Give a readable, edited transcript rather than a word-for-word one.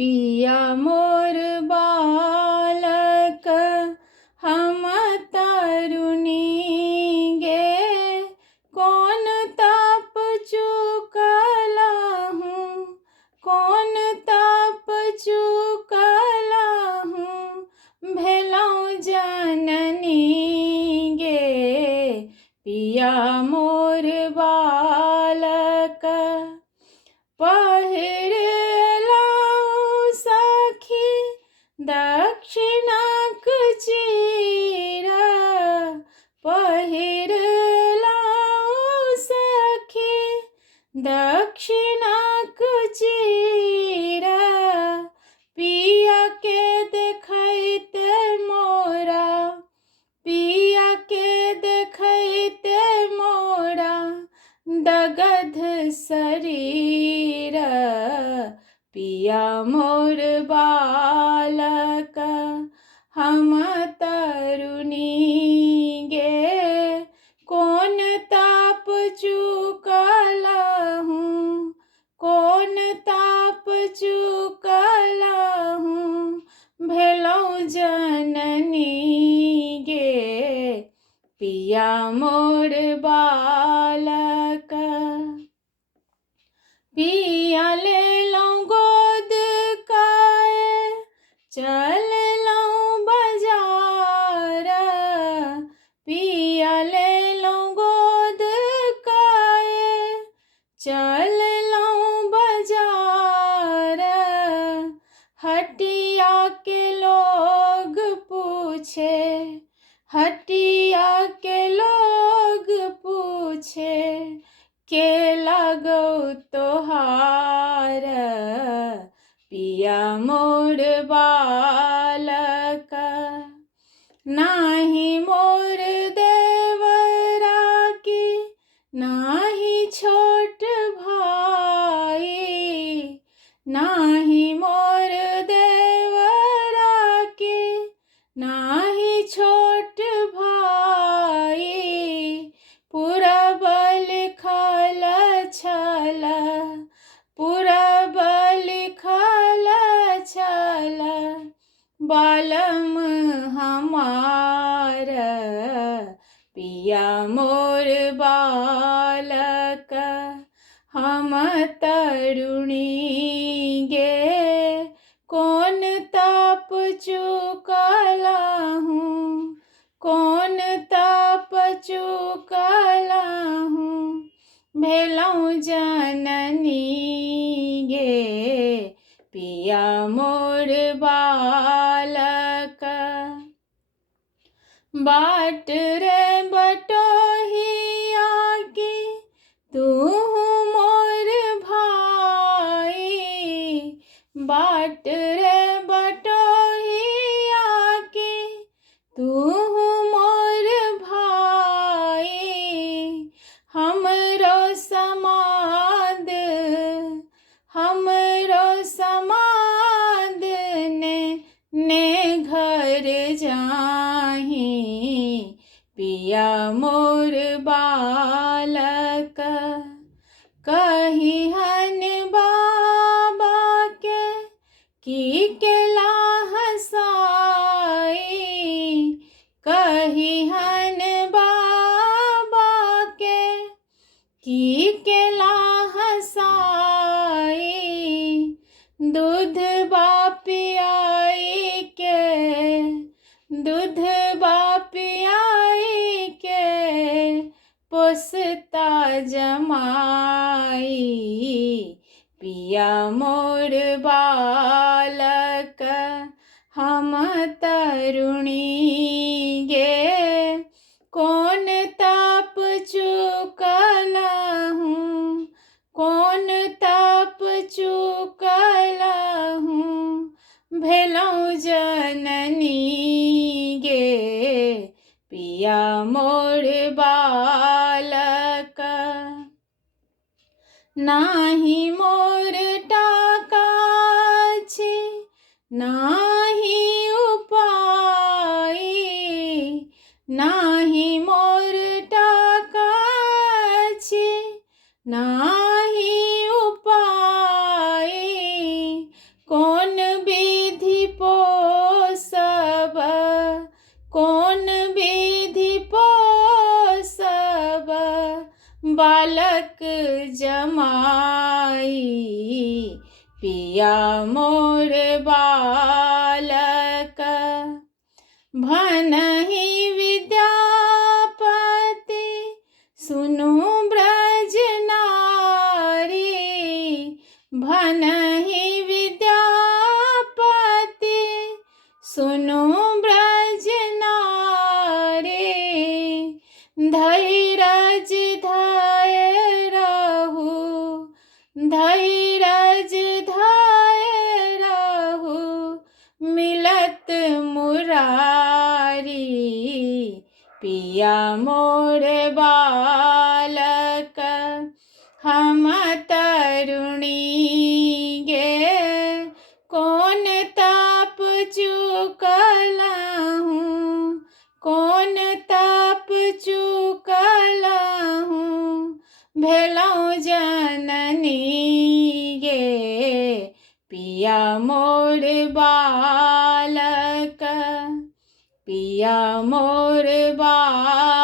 पिया मोर बालक हम तरुणी गे, कौन तप चुकला हूँ, कौन तप चुकला हूँ, भेलौं जननी गे। पिया मोर बालक पहिरलौं सखी दक्षिणक चीरा, पहिरलौं सखी दक्षिणक चीरा। पिया के देखैते मोरा, पिया के देखैते मोरा दगध शरीर। पिया मोर बालक हम तरुणी गे, कौन ताप चुकला हूँ, कौन ताप चुकला हूँ, भेलौं जननी गे। पिया मोर बालक पिया लेलौं गोद काए, चललौं बजार। पिया लेलौं गोद काए, चललौं बजार। हटिया के लोग पूछे, हटिया के लोग पूछे, के लगौ तोहार। पिया मोर बालक नाही मोर देवरा की, नाही छोट भाई, नाही मोर देवरा के, नाही छोट भाई। पूरब लिखल छल, पूरब लिखल छल, बालम हमार। पिया मोर बालक हम तरुणी गे, कौन ताप चुकला हूँ, कौन ताप चुकला हूँ, भेलौं जननी गे। पिया मोर बालक बाट रे बटोहिया की, तू मोर भाई। बाट रे बटोहिया की, तू मोर भाई। हमरो समाद, हमरो समाद ने घर जाही। पिया मोर बालक कही हन बाबा के, की केला हसाई। कही हन बाबा के, की केला हसाई। दूध पियाई के, दूध पियाई के, पोसता जमाई। पिया मोर बालक हम तरुणी गे, कौन ताप चुकला हूँ, कौन ताप चुकला हूँ, भेलौं जननी गे। पिया मोर बालक नाही मोर टाका छी, नाही उपाय, नाही मोर टाका छी, नाही उपाय। कौन पिया मोर बालक भनहि विद्यापति सुनु ब्रज नारी भनहि विद्यापति सुनु ब्रज नारी धैर्य धय रहु धैर्य धय रहु मिलत मुरारी पिया मोर बालक हम तरुणी गे कौन ताप चुकलहूँ कौन ताप चुकलहूँ भेलौं जननी गे पिया मोर बालक पिया मोर बालक